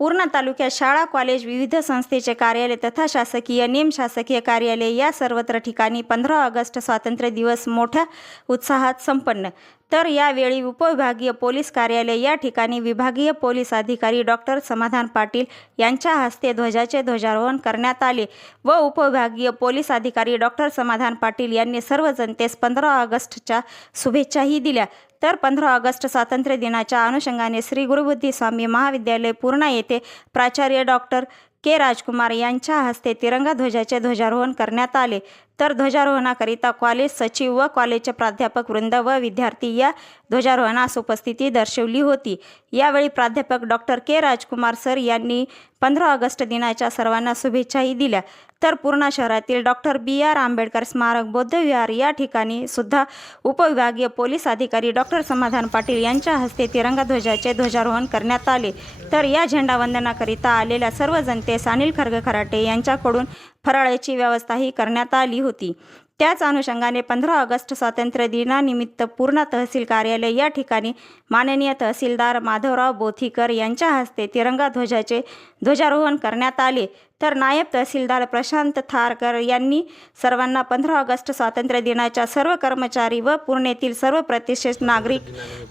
पूर्णा तालुक्यात शाळा, कॉलेज, विविध संस्थेचे कार्यालय तथा शासकीय, निमशासकीय कार्यालय या सर्वत्र ठिकाणी 15 ऑगस्ट स्वातंत्र्य दिवस मोठ्या उत्साहात संपन्न। तर यावेळी उपविभागीय पोलीस कार्यालय या ठिकाणी विभागीय पोलीस अधिकारी डॉक्टर समाधान पाटील यांच्या हस्ते ध्वजाचे ध्वजारोहण करण्यात आले व उपविभागीय पोलीस अधिकारी डॉक्टर समाधान पाटील यांनी सर्व जनतेस 15 ऑगस्टच्या शुभेच्छाही दिल्या। तर 15 ऑगस्ट स्वातंत्र्य दिनाच्या अनुषंगाने श्री गुरुबुद्धी स्वामी महाविद्यालय पूर्णा येथे प्राचार्य डॉक्टर के राजकुमार यांच्या हस्ते तिरंगा ध्वजाचे ध्वजारोहण करण्यात आले। तर ध्वजारोहणाकरिता कॉलेज सचिव व कॉलेजचे प्राध्यापक वृंद व विद्यार्थी या ध्वजारोहणास उपस्थिती दर्शवली होती। यावेळी प्राध्यापक डॉक्टर के राजकुमार सर यांनी 15 ऑगस्ट दिनाच्या सर्वांना शुभेच्छाही दिल्या। तर पूर्णा शहरातील डॉक्टर BR आंबेडकर स्मारक बौद्ध विहार या ठिकाणी सुद्धा उपविभागीय पोलीस अधिकारी डॉक्टर समाधान पाटील यांच्या हस्ते तिरंगा ध्वजाचे ध्वजारोहण करण्यात आले। तर या झेंडावंदनाकरिता आलेल्या सर्व जनतेस अनिल खरगे खराटे यांच्याकडून फराळाची व्यवस्थाही करण्यात आली होती। त्याच अनुषंगाने 15 ऑगस्ट स्वातंत्र्य दिनानिमित्त पूर्णा तहसील कार्यालय या ठिकाणी माननीय तहसीलदार माधवराव बोथीकर यांच्या हस्ते तिरंगा ध्वजाचे ध्वजारोहण करण्यात आले। तर नायब तहसीलदार प्रशांत थारकर यांनी सर्वांना 15 ऑगस्ट स्वातंत्र्य दिनाच्या सर्व कर्मचारी व पूर्णेतील सर्व प्रतिष्ठित नागरिक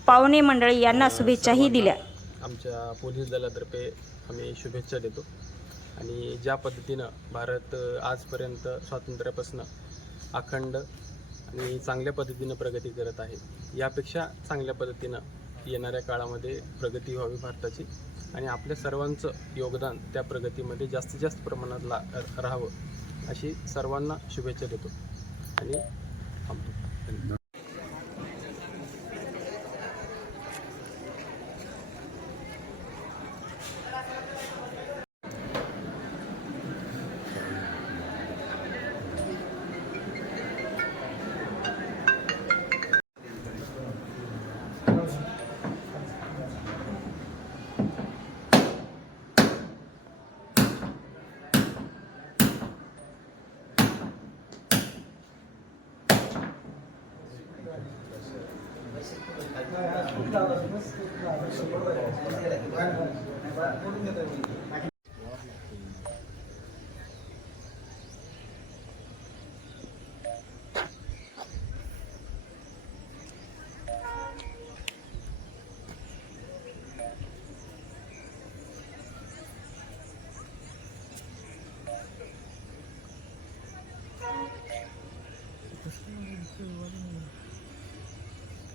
पाहुणे मंडळी यांना शुभेच्छाही दिल्या। आमच्या पोलीस दलातर्फे आम्ही शुभेच्छा देतो आणि ज्या पद्धतीनं भारत आजपर्यंत स्वातंत्र्यापासून अखंड आणि चांगल्या पद्धतीनं प्रगती करत आहे, यापेक्षा चांगल्या पद्धतीनं येणाऱ्या काळामध्ये प्रगती व्हावी भारताची आणि आपल्या सर्वांचं योगदान त्या प्रगतीमध्ये जास्तीत जास्त प्रमाणात राहावं अशी सर्वांना शुभेच्छा देतो आणि थांबतो।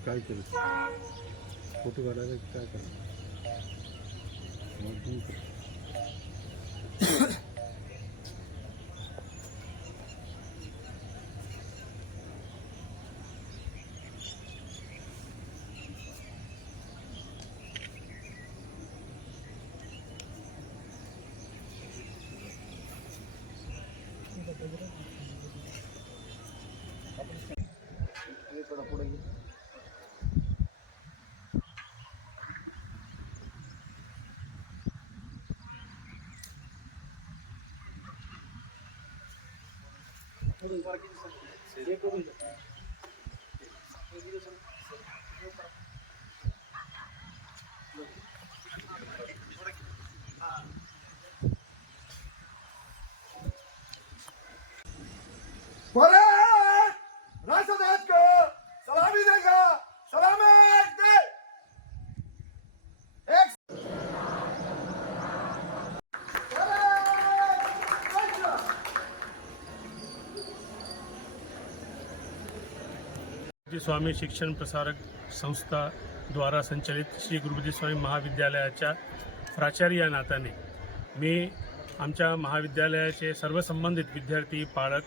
काय केलं? फोटो काढायला काय केलं? थोडा पुढे राष्ट्रध्वज को सलामी देगा, सलामी दे। एक स्वामी शिक्षण प्रसारक संस्था द्वारा संचालित श्री गुरुबुद्धी स्वामी महाविद्यालयाच्या प्राचार्य या नात्याने मी आमच्या महाविद्यालयाचे सर्व संबंधित विद्यार्थी, पालक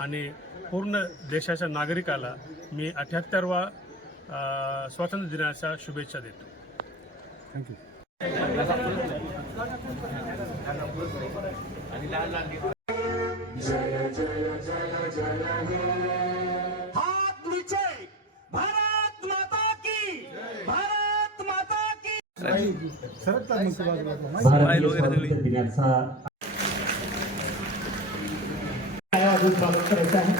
आणि पूर्ण देशाच्या नागरिकाला मी 78वा स्वातंत्र्य दिनाच्या शुभेच्छा देतो। थँक्यू। जय जय जय जय हे हाथ नीचे, भारत माता की, भारत माता की। स्वातंत्र्य दिनाचा आयोजन करायचा आहे।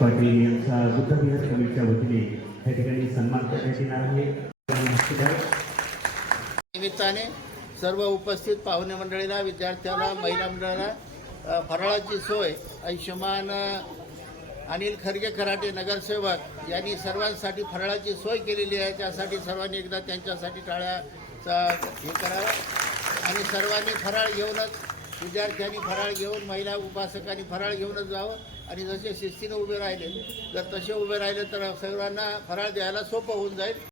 पाटील यांचा बुद्ध विहार कमिटीच्या वतीने या ठिकाणी सन्मान करण्यात येणार आहे। निमित्ताने सर्व उपस्थित पाहुणे मंडळीला, विद्यार्थ्याला, महिला मंडळाला फराळाची सोय आयुष्यमान अनिल खरगे खराटे नगरसेवक यांनी सर्वांसाठी फराळाची सोय केलेली आहे. त्यासाठी सर्वांनी एकदा त्यांच्यासाठी टाळ्याचा हे करावा आणि सर्वांनी फराळ घेऊनच, विद्यार्थ्यांनी फराळ घेऊन, महिला उपासकांनी फराळ घेऊनच जावं आणि जसे शिस्तीने उभे राहिले, जर तसे उभे राहिले तर सर्वांना फराळ द्यायला सोपं होऊन जाईल.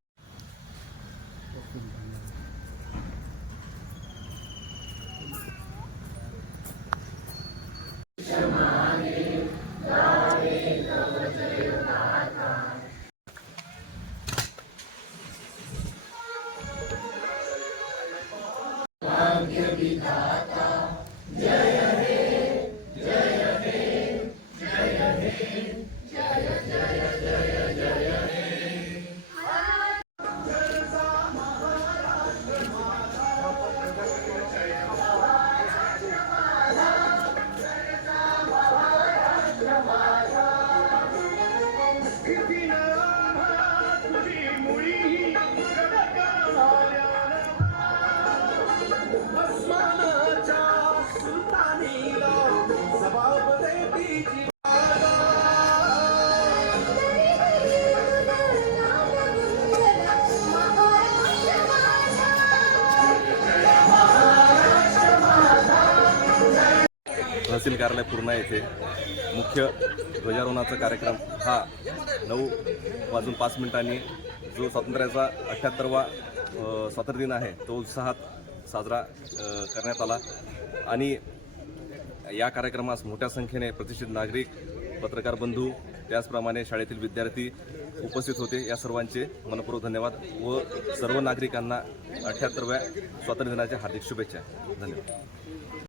तहसील कार्यालय पूर्णा येथे मुख्य ध्वजारोहणाचा कार्यक्रम हा 9:05 जो स्वातंत्र्याचा 78वा स्वातंत्र्य दिन आहे तो उत्साहात साजरा करण्यात आला आणि या कार्यक्रमास मोठ्या संख्येने प्रतिष्ठित नागरिक, पत्रकार बंधू, त्याचप्रमाणे शाळेतील विद्यार्थी उपस्थित होते. या सर्वांचे मनपूर्वक धन्यवाद व सर्व नागरिकांना 78व्या स्वातंत्र्य दिनाच्या हार्दिक शुभेच्छा. धन्यवाद.